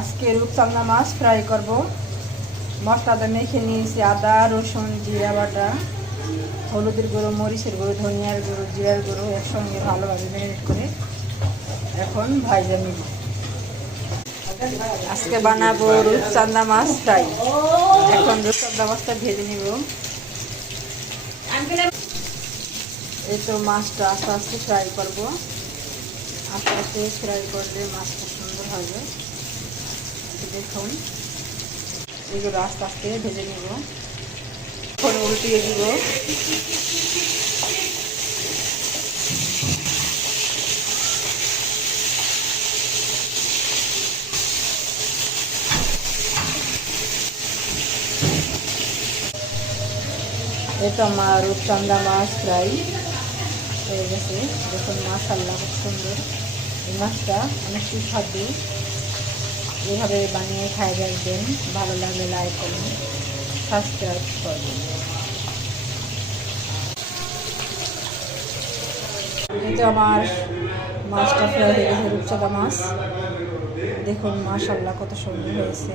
আজকে রূপচাঁদা মাছ ফ্রাই করব। মশলাটা মেখে নিয়েছি, আদা রসুন জিরা বাটা, হলুদের গুঁড়ো, মরিচের গুঁড়ো, ধনিয়ার গুঁড়ো, জিরার গুঁড়ো একসঙ্গে ভালোভাবে ম্যারিনেট করে এখন ভাজা নিব। আজকে বানাবো রূপচাঁদা মাছ ফ্রাই। এখন রূপচাঁদা মাছটা ভেজে নিব। এই তো মাছটা আস্তে আস্তে ফ্রাই করব। আস্তে আস্তে ফ্রাই করলে মাছটা সুন্দর হবে। দেখুন এগুলো আস্তে আস্তে ভেজে নিব। এখন উল্টিয়ে দিব। এটা আমার রূপচাঁদা মাছ ফ্রাই হয়ে গেছে। দেখুন মাশাআল্লাহ খুব সুন্দর। এই মাছটা অনেক সুস্বাদু। এভাবে বানিয়ে খাই দেখবেন। ভালো লাগলে লাইক করুন, সাবস্ক্রাইব করবেন। এটা আমার মাছটা ফ্রাই হয়ে গেছে, রূপচাঁদা মাছ। দেখুন মাশাআল্লাহ কত সুন্দর হয়েছে।